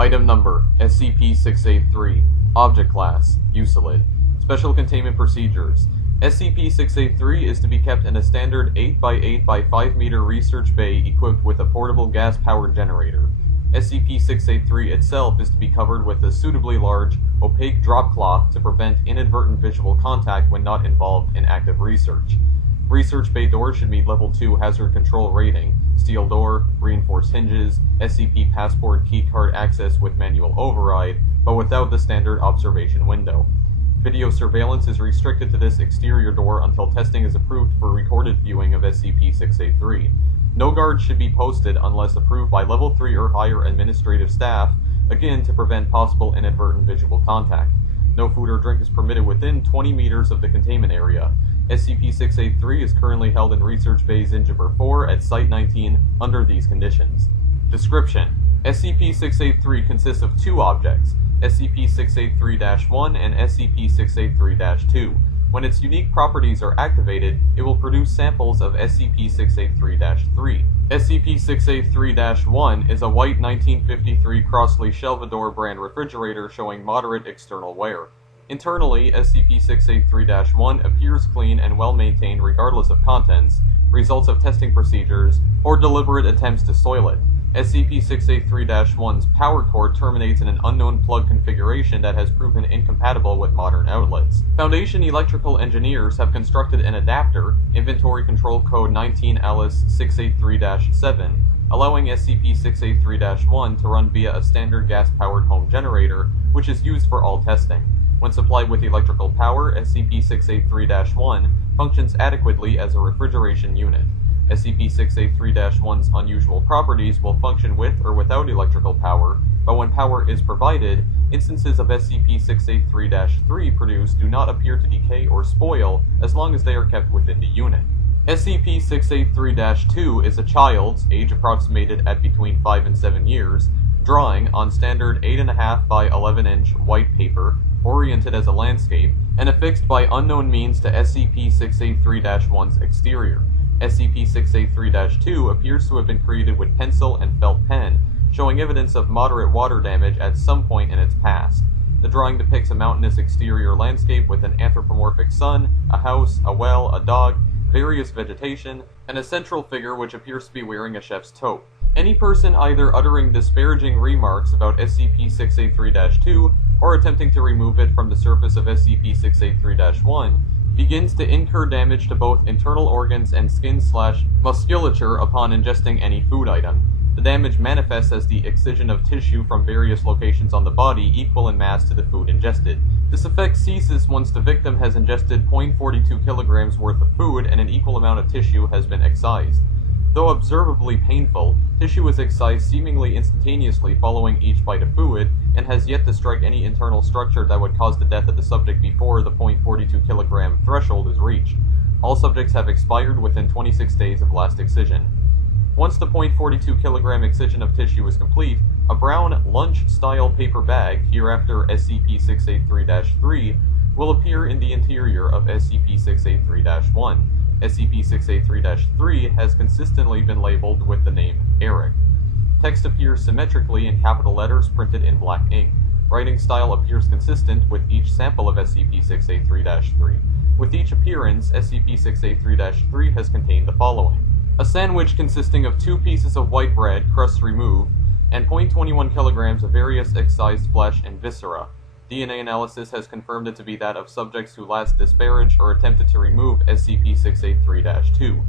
Item Number, SCP-683. Object Class, Usilid. Special Containment Procedures. SCP-683 is to be kept in a standard 8x8 by 5 meter research bay equipped with a portable gas-powered generator. SCP-683 itself is to be covered with a suitably large, opaque drop cloth to prevent inadvertent visual contact when not involved in active research. Research bay doors should meet Level 2 hazard control rating, steel door, reinforced hinges, SCP passport keycard access with manual override, but without the standard observation window. Video surveillance is restricted to this exterior door until testing is approved for recorded viewing of SCP-683. No guards should be posted unless approved by Level 3 or higher administrative staff, again to prevent possible inadvertent visual contact. No food or drink is permitted within 20 meters of the containment area. SCP-683 is currently held in Research Bay Zingiber 4 at Site-19 under these conditions. Description: SCP-683 consists of two objects, SCP-683-1 and SCP-683-2. When its unique properties are activated, it will produce samples of SCP-683-3. SCP-683-1 is a white 1953 Crossley Shelvador brand refrigerator showing moderate external wear. Internally, SCP-683-1 appears clean and well-maintained regardless of contents, results of testing procedures, or deliberate attempts to soil it. SCP-683-1's power cord terminates in an unknown plug configuration that has proven incompatible with modern outlets. Foundation electrical engineers have constructed an adapter, Inventory Control Code 19-Alice-683-7, allowing SCP-683-1 to run via a standard gas-powered home generator, which is used for all testing. When supplied with electrical power, SCP-683-1 functions adequately as a refrigeration unit. SCP-683-1's unusual properties will function with or without electrical power, but when power is provided, instances of SCP-683-3 produced do not appear to decay or spoil as long as they are kept within the unit. SCP-683-2 is a child's, age approximated at between 5 and 7 years, drawing on standard 8.5 by 11-inch white paper, oriented as a landscape, and affixed by unknown means to SCP-683-1's exterior. SCP-683-2 appears to have been created with pencil and felt pen, showing evidence of moderate water damage at some point in its past. The drawing depicts a mountainous exterior landscape with an anthropomorphic sun, a house, a well, a dog, various vegetation, and a central figure which appears to be wearing a chef's toque. Any person either uttering disparaging remarks about SCP-683-2 or attempting to remove it from the surface of SCP-683-1 begins to incur damage to both internal organs and skin/musculature upon ingesting any food item. The damage manifests as the excision of tissue from various locations on the body equal in mass to the food ingested. This effect ceases once the victim has ingested 0.42 kilograms worth of food and an equal amount of tissue has been excised. Though observably painful, tissue is excised seemingly instantaneously following each bite of food, and has yet to strike any internal structure that would cause the death of the subject before the 0.42 kilogram threshold is reached. All subjects have expired within 26 days of last excision. Once the 0.42 kilogram excision of tissue is complete, a brown lunch-style paper bag, hereafter SCP-683-3, will appear in the interior of SCP-683-1. SCP-683-3 has consistently been labeled with the name Eric. Text appears symmetrically in capital letters printed in black ink. Writing style appears consistent with each sample of SCP-683-3. With each appearance, SCP-683-3 has contained the following: a sandwich consisting of 2 pieces of white bread, crusts removed, and 0.21 kilograms of various excised flesh and viscera. DNA analysis has confirmed it to be that of subjects who last disparaged or attempted to remove SCP-683-2.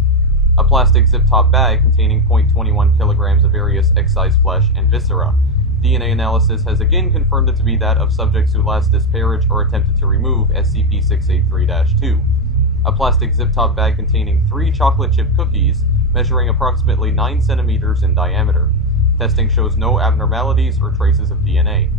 A plastic zip-top bag containing 0.21 kilograms of various excised flesh and viscera. DNA analysis has again confirmed it to be that of subjects who last disparaged or attempted to remove SCP-683-2. A plastic zip-top bag containing 3 chocolate chip cookies, measuring approximately 9 centimeters in diameter. Testing shows no abnormalities or traces of DNA.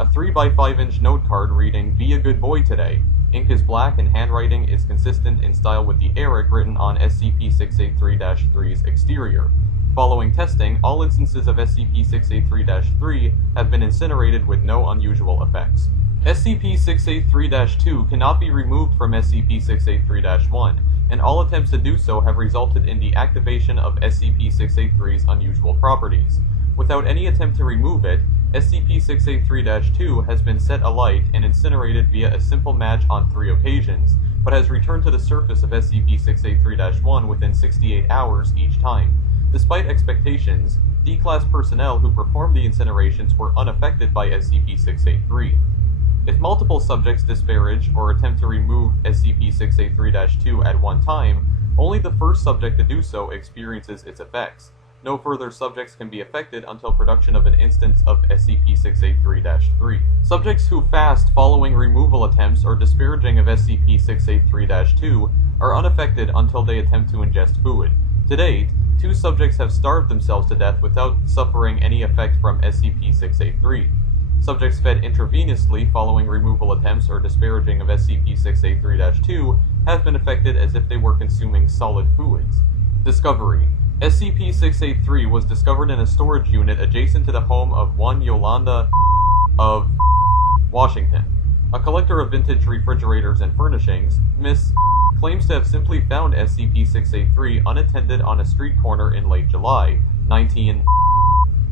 A 3x5-inch note card reading, "Be a good boy today." Ink is black and handwriting is consistent in style with the Eric written on SCP-683-3's exterior. Following testing, all instances of SCP-683-3 have been incinerated with no unusual effects. SCP-683-2 cannot be removed from SCP-683-1, and all attempts to do so have resulted in the activation of SCP-683's unusual properties. Without any attempt to remove it, SCP-683-2 has been set alight and incinerated via a simple match on 3 occasions, but has returned to the surface of SCP-683-1 within 68 hours each time. Despite expectations, D-Class personnel who performed the incinerations were unaffected by SCP-683. If multiple subjects disparage or attempt to remove SCP-683-2 at one time, only the first subject to do so experiences its effects. No further subjects can be affected until production of an instance of SCP-683-3. Subjects who fast following removal attempts or disparaging of SCP-683-2 are unaffected until they attempt to ingest food. To date, 2 subjects have starved themselves to death without suffering any effect from SCP-683. Subjects fed intravenously following removal attempts or disparaging of SCP-683-2 have been affected as if they were consuming solid foods. Discovery: SCP-683 was discovered in a storage unit adjacent to the home of one Yolanda of Washington. A collector of vintage refrigerators and furnishings, Miss claims to have simply found SCP-683 unattended on a street corner in late July, 19.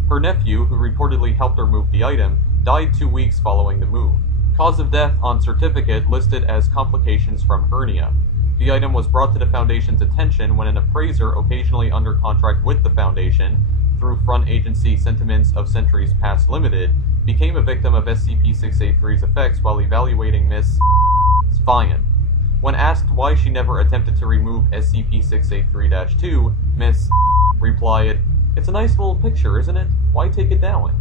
Her nephew, who reportedly helped her move the item, died 2 weeks following the move. Cause of death on certificate listed as complications from hernia. The item was brought to the Foundation's attention when an appraiser occasionally under contract with the Foundation, through front agency Sentiments of Centuries Past Limited, became a victim of SCP-683's effects while evaluating Miss Vian. When asked why she never attempted to remove SCP-683-2, Miss replied, "It's a nice little picture, isn't it? Why take it down?"